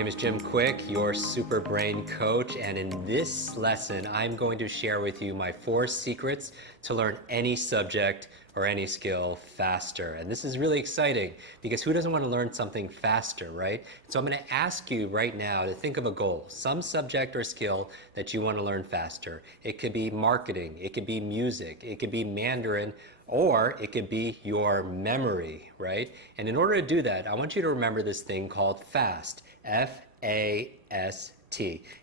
name is Jim Quick, your Super Brain Coach, and in this lesson, I'm going to share with you my 4 secrets to learn any subject or any skill faster. And this is really exciting because who doesn't want to learn something faster, right? So I'm going to ask you right now to think of a goal, some subject or skill that you want to learn faster. It could be marketing, it could be music, it could be Mandarin, or it could be your memory, right? And in order to do that, I want you to remember this thing called FAST, F-A-S-T.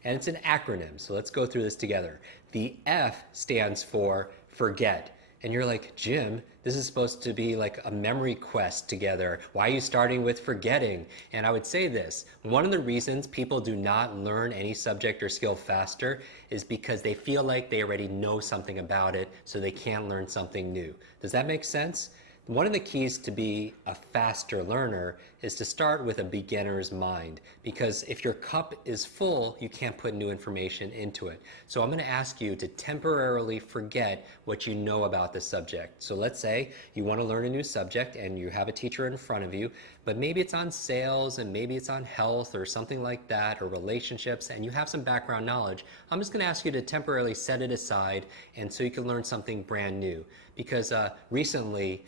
And it's an acronym, so let's go through this together. The F stands for forget. And you're like, Jim, this is supposed to be like a memory quest together. Why are you starting with forgetting? And I would say this, one of the reasons people do not learn any subject or skill faster is because they feel like they already know something about it, so they can't learn something new. Does that make sense? One of the keys to be a faster learner is to start with a beginner's mind, because if your cup is full, you can't put new information into it. So I'm going to ask you to temporarily forget what you know about the subject. So let's say you want to learn a new subject and you have a teacher in front of you, but maybe it's on sales and maybe it's on health or something like that, or relationships, and you have some background knowledge. I'm just going to ask you to temporarily set it aside and so you can learn something brand new. Because recently,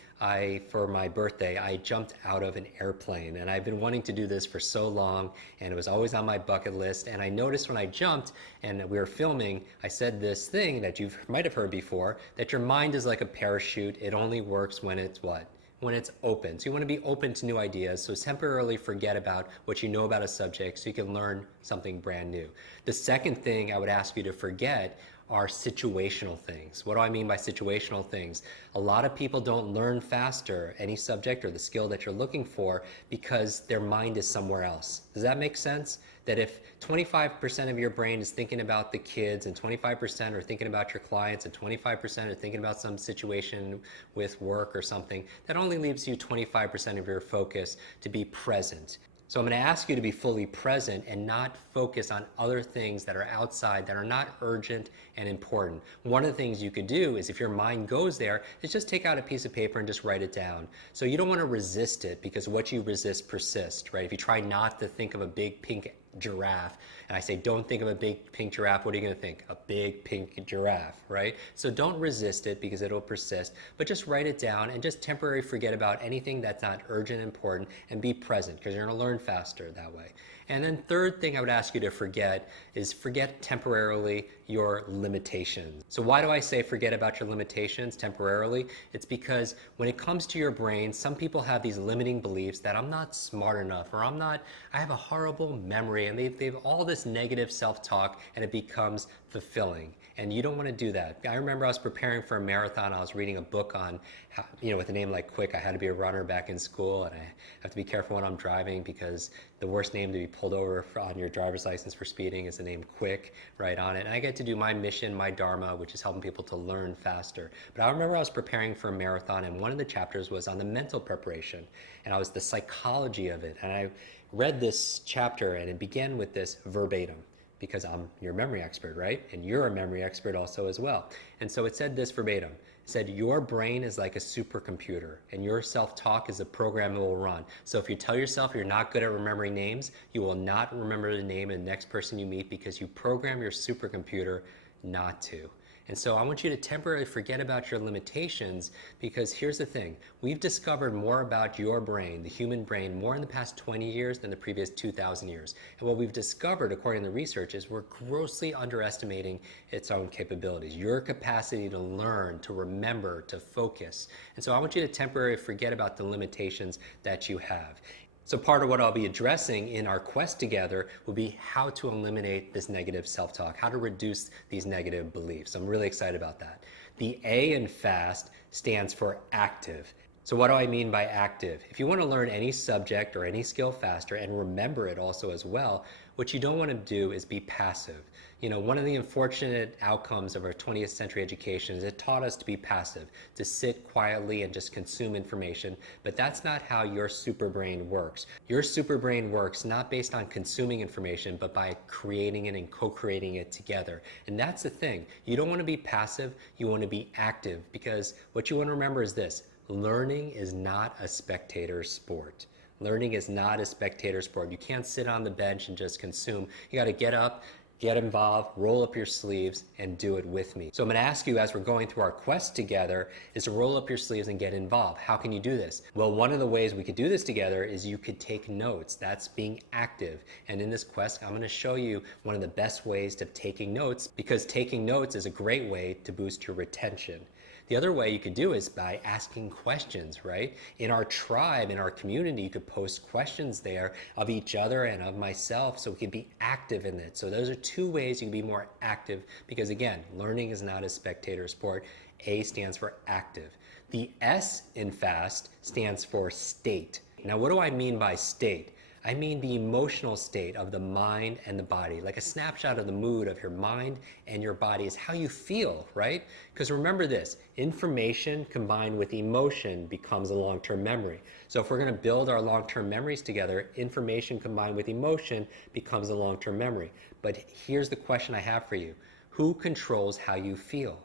for my birthday, I jumped out of an airplane, and I've been wanting to do this for so long, and it was always on my bucket list. And I noticed when I jumped and we were filming, I said this thing that you might have heard before, that your mind is like a parachute. It only works when it's what? When it's open. So you want to be open to new ideas. So temporarily forget about what you know about a subject so you can learn something brand new. The second thing I would ask you to forget are situational things. What do I mean by situational things? A lot of people don't learn faster any subject or the skill that you're looking for because their mind is somewhere else. Does that make sense? That if 25% of your brain is thinking about the kids and 25% are thinking about your clients and 25% are thinking about some situation with work or something, that only leaves you 25% of your focus to be present. So I'm going to ask you to be fully present and not focus on other things that are outside, that are not urgent and important. One of the things you could do is, if your mind goes there, is just take out a piece of paper and just write it down. So you don't want to resist it, because what you resist persists, right? If you try not to think of a big pink giraffe, and I say don't think of a big pink giraffe, what are you going to think? A big pink giraffe, right? So don't resist it because it'll persist, but just write it down and just temporarily forget about anything that's not urgent and important, and be present, because you're going to learn faster that way. And then third thing I would ask you to forget is forget temporarily your limitations. So why do I say forget about your limitations temporarily? It's because when it comes to your brain, some people have these limiting beliefs that I'm not smart enough, or I have a horrible memory, and they've all this negative self-talk, and it becomes fulfilling. And you don't want to do that. I remember I was preparing for a marathon. I was reading a book on how, with a name like Quick, I had to be a runner back in school, and I have to be careful when I'm driving, because the worst name to be pulled over on your driver's license for speeding is the name Quick right on it. And I get to do my mission, my dharma, which is helping people to learn faster. But I remember I was preparing for a marathon, and one of the chapters was on the mental preparation, and I was the psychology of it. And I read this chapter, and it began with this verbatim, because I'm your memory expert, right? And you're a memory expert also as well. And so it said this verbatim. It said, your brain is like a supercomputer, and your self-talk is a program it will run. So if you tell yourself you're not good at remembering names, you will not remember the name of the next person you meet, because you program your supercomputer not to. And so I want you to temporarily forget about your limitations, because here's the thing. We've discovered more about your brain, the human brain, more in the past 20 years than the previous 2,000 years. And what we've discovered, according to the research, is we're grossly underestimating its own capabilities, your capacity to learn, to remember, to focus. And so I want you to temporarily forget about the limitations that you have. So part of what I'll be addressing in our quest together will be how to eliminate this negative self-talk, how to reduce these negative beliefs. I'm really excited about that. The A in FAST stands for active. So what do I mean by active? If you want to learn any subject or any skill faster and remember it also as well, what you don't want to do is be passive. One of the unfortunate outcomes of our 20th century education is it taught us to be passive, to sit quietly and just consume information, but that's not how your super brain works. Your super brain works not based on consuming information, but by creating it and co-creating it together. And that's the thing. You don't want to be passive, you want to be active, because what you want to remember is this: learning is not a spectator sport. Learning is not a spectator sport. You can't sit on the bench and just consume. You got to get up, get involved, roll up your sleeves, and do it with me. So I'm gonna ask you, as we're going through our quest together, is to roll up your sleeves and get involved. How can you do this? Well, one of the ways we could do this together is you could take notes. That's being active. And in this quest, I'm gonna show you one of the best ways to taking notes, because taking notes is a great way to boost your retention. The other way you could do is by asking questions, right? In our tribe, in our community, you could post questions there of each other and of myself, so we could be active in it. So those are two ways you can be more active, because again, learning is not a spectator sport. A stands for active. The S in FAST stands for state. Now, what do I mean by state? I mean the emotional state of the mind and the body. Like a snapshot of the mood of your mind and your body is how you feel, right? Because remember this, information combined with emotion becomes a long-term memory. So if we're going to build our long-term memories together, information combined with emotion becomes a long-term memory. But here's the question I have for you. Who controls how you feel?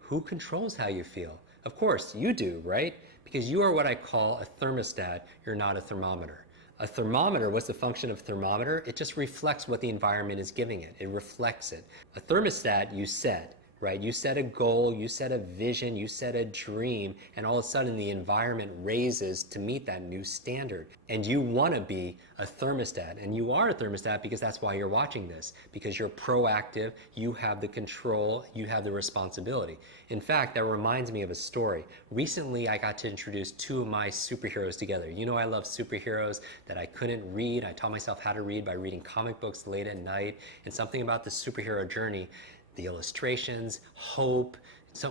Who controls how you feel? Of course, you do, right? Because you are what I call a thermostat. You're not a thermometer. A thermometer, what's the function of thermometer? It just reflects what the environment is giving it. It reflects it. A thermostat, you set, right? You set a goal, you set a vision, you set a dream, and all of a sudden the environment raises to meet that new standard. And you want to be a thermostat, and you are a thermostat because that's why you're watching this, because you're proactive, you have the control, you have the responsibility. In fact, that reminds me of a story. Recently, I got to introduce two of my superheroes together. You know I love superheroes that I couldn't read. I taught myself how to read by reading comic books late at night, and something about the superhero journey, the illustrations, hope,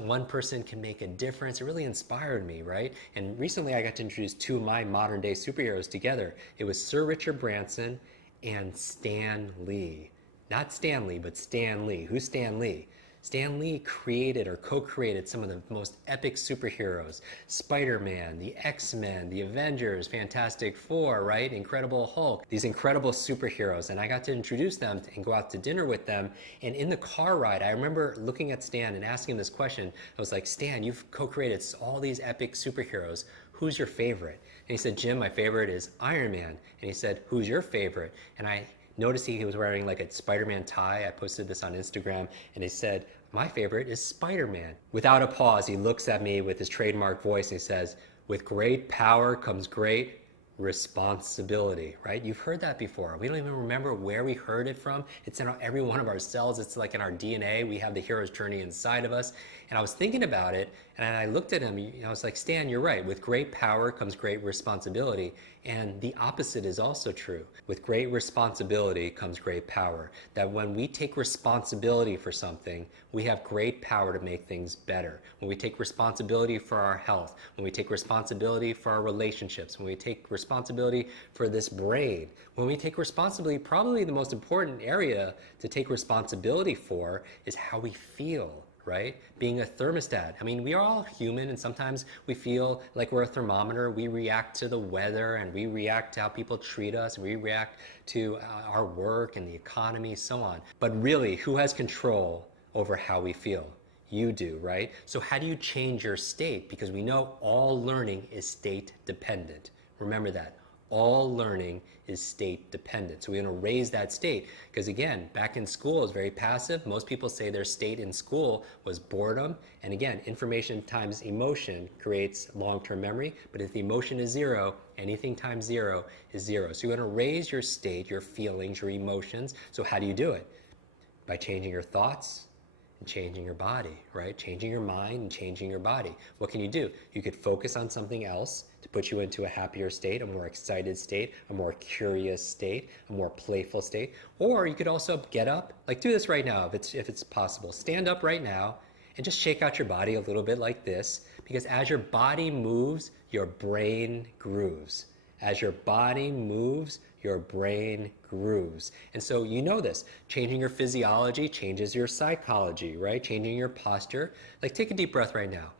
one person can make a difference. It really inspired me, right? And recently I got to introduce two of my modern day superheroes together. It was Sir Richard Branson and Stan Lee. Not Stan Lee, but Stan Lee. Who's Stan Lee? Stan Lee created or co-created some of the most epic superheroes. Spider-Man, the X-Men, the Avengers, Fantastic Four, right? Incredible Hulk. These incredible superheroes. And I got to introduce them and go out to dinner with them. And in the car ride, I remember looking at Stan and asking him this question. I was like, Stan, you've co-created all these epic superheroes. Who's your favorite? And he said, Jim, my favorite is Iron Man. And he said, who's your favorite? And I noticed he was wearing like a Spider-Man tie. I posted this on Instagram, and he said, my favorite is Spider-Man. Without a pause, he looks at me with his trademark voice and he says, with great power comes great responsibility, right? You've heard that before. We don't even remember where we heard it from. It's in every one of our cells. It's like in our DNA. We have the hero's journey inside of us. And I was thinking about it, and I looked at him, and I was like, Stan, you're right. With great power comes great responsibility. And the opposite is also true. With great responsibility comes great power. That when we take responsibility for something, we have great power to make things better. When we take responsibility for our health, when we take responsibility for our relationships, when we take responsibility for this brain, when we take responsibility, probably the most important area to take responsibility for is how we feel. Right? Being a thermostat. I mean, we are all human, and sometimes we feel like we're a thermometer. We react to the weather, and we react to how people treat us, and we react to our work and the economy, so on. But really, who has control over how we feel? You do, right? So how do you change your state? Because we know all learning is state dependent. Remember that. All learning is state dependent. So we're going to raise that state, because again, back in school it was very passive. Most people say their state in school was boredom. And again, information times emotion creates long-term memory. But if the emotion is zero, anything times zero is zero. So you're going to raise your state, your feelings, your emotions. So how do you do it? By changing your thoughts, changing your body, right? Changing your mind and changing your body. What can you do? You could focus on something else to put you into a happier state, a more excited state, a more curious state, a more playful state. Or you could also get up, like do this right now if it's possible. Stand up right now and just shake out your body a little bit like this, because as your body moves, your brain grooves. As your body moves, your brain grooves. And so you know this. Changing your physiology changes your psychology, right? Changing your posture. Like take a deep breath right now.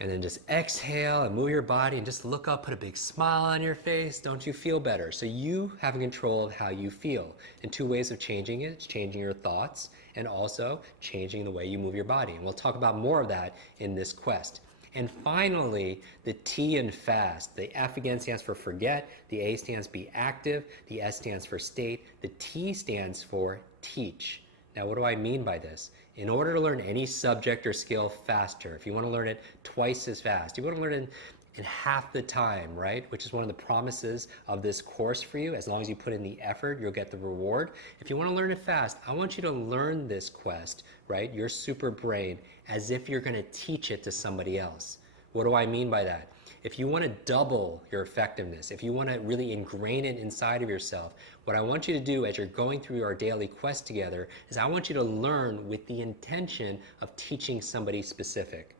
And then just exhale and move your body and just look up, put a big smile on your face. Don't you feel better? So you have control of how you feel. And two ways of changing it, it's changing your thoughts and also changing the way you move your body. And we'll talk about more of that in this quest. And finally, the T in fast. The F again stands for forget, the A stands be active, the S stands for state, the T stands for teach. Now, what do I mean by this? In order to learn any subject or skill faster, if you want to learn it twice as fast, you want to learn it in half the time, right? Which is one of the promises of this course for you. As long as you put in the effort, you'll get the reward. If you want to learn it fast, I want you to learn this quest, right? Your super brain, as if you're going to teach it to somebody else. What do I mean by that? If you want to double your effectiveness, if you want to really ingrain it inside of yourself, what I want you to do as you're going through our daily quest together is I want you to learn with the intention of teaching somebody specific.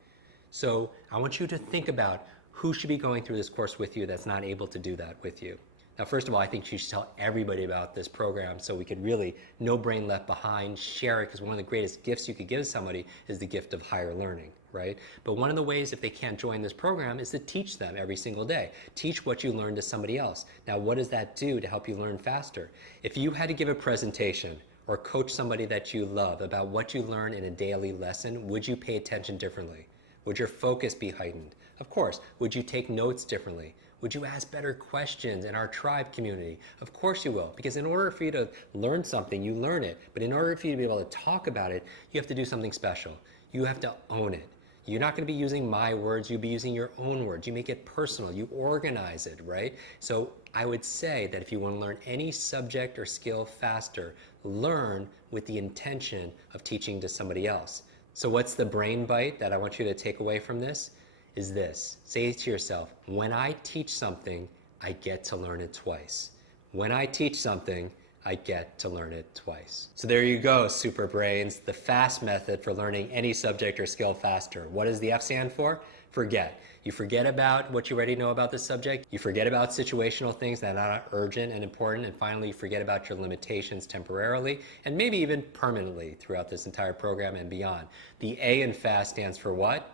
So I want you to think about who should be going through this course with you that's not able to do that with you. Now, first of all, I think you should tell everybody about this program so we could really, no brain left behind, share it, because one of the greatest gifts you could give somebody is the gift of higher learning, right? But one of the ways if they can't join this program is to teach them every single day. Teach what you learned to somebody else. Now, what does that do to help you learn faster? If you had to give a presentation or coach somebody that you love about what you learn in a daily lesson, would you pay attention differently? Would your focus be heightened? Of course. Would you take notes differently? Would you ask better questions in our tribe community? Of course you will, because in order for you to learn something, you learn it. But in order for you to be able to talk about it, you have to do something special. You have to own it. You're not going to be using my words, you'll be using your own words. You make it personal, you organize it, right? So I would say that if you want to learn any subject or skill faster, learn with the intention of teaching to somebody else. So what's the brain bite that I want you to take away from this? Is this. Say to yourself, when I teach something, I get to learn it twice. When I teach something, I get to learn it twice. So there you go, super brains, the FAST method for learning any subject or skill faster. What does the F stand for? Forget. You forget about what you already know about the subject. You forget about situational things that are not urgent and important. And finally, you forget about your limitations temporarily and maybe even permanently throughout this entire program and beyond. The A in FAST stands for what?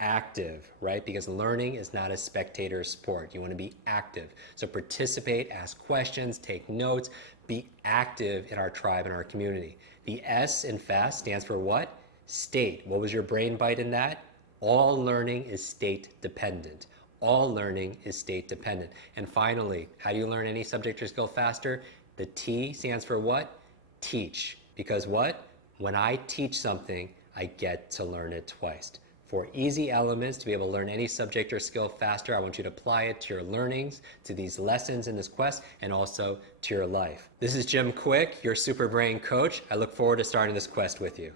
Active, right? Because learning is not a spectator sport. You want to be active. So participate, ask questions, take notes, be active in our tribe and our community. The S in FAST stands for what? State. What was your brain bite in that? All learning is state dependent. All learning is state dependent. And finally, how do you learn any subject or skill faster? The T stands for what? Teach. Because what? When I teach something, I get to learn it twice. For easy elements to be able to learn any subject or skill faster, I want you to apply it to your learnings, to these lessons in this quest, and also to your life. This is Jim Quick, your Super Brain coach. I look forward to starting this quest with you.